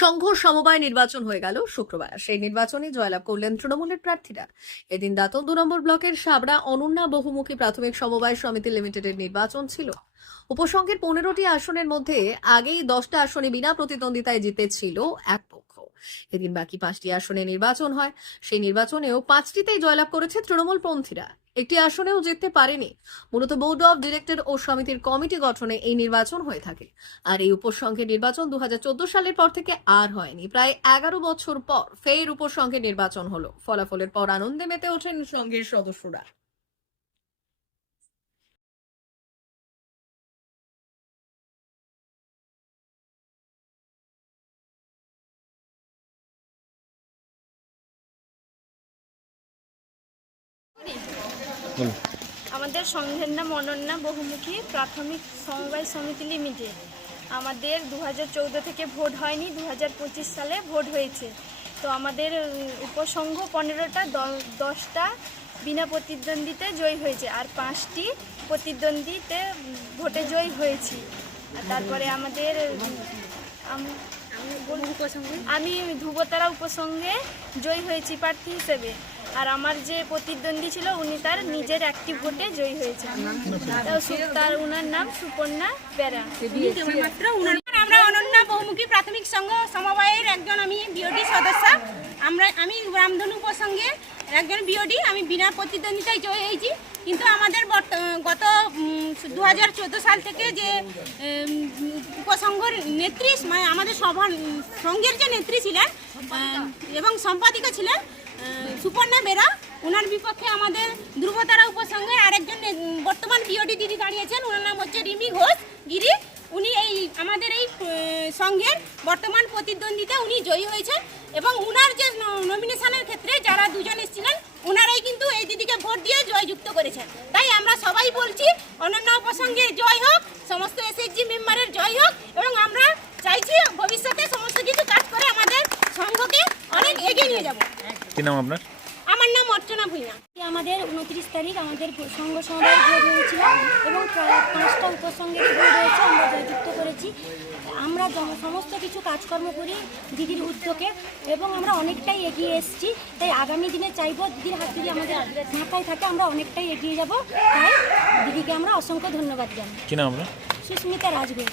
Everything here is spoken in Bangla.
সংঘ সমবায় নির্বাচন হয়ে গেল শুক্রবার। সেই নির্বাচনে জয়লাভ করলেন তৃণমূলের প্রার্থীরা। এদিন দাঁতন দু নম্বর ব্লকের সাবড়া অনন্যা বহুমুখী প্রাথমিক সমবায় সমিতি লিমিটেডের নির্বাচন ছিল। উপসংঘের পনেরোটি আসনের মধ্যে আগেই দশটা আসনে বিনা প্রতিদ্বন্দ্বিতায় জিতেছিল এক এদিন বাকি পাঁচটি আসনে নির্বাচন হয়। সেই নির্বাচনেও পাঁচটিতেই জয়লাভ করেছে তৃণমূল পন্থীরা। একটি আসনেও জিততে পারেনি। মূলত বোর্ড অব ডিরেক্টর ও সমিতির কমিটি গঠনে এই নির্বাচন হয়ে থাকে। আর এই উপসংঘের নির্বাচন দু হাজার চোদ্দ সালের পর থেকে আর হয়নি। প্রায় এগারো বছর পর ফের উপসংঘের নির্বাচন হলো। ফলাফলের পর আনন্দে মেতে ওঠেন সংঘের সদস্যরা। আমাদের সংঘের নাম অনন্যা বহুমুখী প্রাথমিক সমবায় সমিতি লিমিটেড। আমাদের দু চৌদ্দ থেকে ভোট হয়নি দু পঁচিশ সালে ভোট হয়েছে। তো আমাদের উপসংঘ পনেরোটা দ- দশটা বিনা প্রতিদ্বন্দ্বিতে জয়ী হয়েছে আর পাঁচটি প্রতিদ্বন্দ্বিতে ভোটে জয়ী হয়েছি। আর তারপরে আমাদের আমি ধ্রুবতারা উপসংঘে জয়ী হয়েছি প্রার্থী হিসেবে। আর আমার যে প্রতিদ্বন্দ্বী ছিল, উনি তার নিজের একটি ভোটে জয়ী হয়েছে তাও তার উনার নাম সুপর্ণা বেরা। আমরা অনন্যা বহুমুখী প্রাথমিক সংঘ সমবায়ের একজন আমি বিওডি সদস্য। আমরা, আমি রামধনু প্রসঙ্গে একজন বিওডি আমি বিনা প্রতিদ্বন্দ্বিতায় জয় হয়েছি। কিন্তু আমাদের গত দু হাজার চোদ্দ সাল থেকে যে উপসংঘর নেত্রী মানে আমাদের সভা সঙ্গের যে নেত্রী ছিলেন এবং সম্পাদিকা ছিলেন সুপর্ণা বেরা। ওনার বিপক্ষে আমাদের ধ্রুবতারা উপসঙ্গে আরেকজন বর্তমান পিওডি দিদি দাঁড়িয়েছেন। ওনার নাম হচ্ছে রিমি ঘোষ গিরি। উনি এই আমাদের এই সংঘের বর্তমান প্রতিদ্বন্দ্বিতা উনি জয়ী হয়েছেন এবং উনার যে নমিনেশনের ক্ষেত্রে যারা দুজন এসেছিলেন ওনারাই কিন্তু এই দিদিকে ভোট দিয়ে জয়যুক্ত করেছেন। তাই আমরা সবাই বলছি, অনন্য উপসঙ্গে জয় হোক সমস্ত এসএসজি মেম্বারের জয় হোক এবং আমরা চাইছি ভবিষ্যতে সমস্ত কিছু কাজ করে আমাদের সংঘকে যাব। কি নাম আপনার? আমার নাম অর্চনা ভূঁইয়া। আমাদের উনত্রিশ তারিখ আমাদের সংঘ সমবায় ভোট হয়েছিল এবং পাঁচটা উপসংঘের ভোট হয়েছে আমরা জয়যুক্ত করেছি। আমরা সমস্ত কিছু কাজকর্ম করি দিদির উদ্যোগে এবং আমরা অনেকটাই এগিয়ে এসেছি। তাই আগামী দিনে চাইব দিদির হাত যদি আমাদের মাথায় থাকে আমরা অনেকটাই এগিয়ে যাব। তাই দিদিকে আমরা অসংখ্য ধন্যবাদ জানাই। সুস্মিতা রাজঘোষ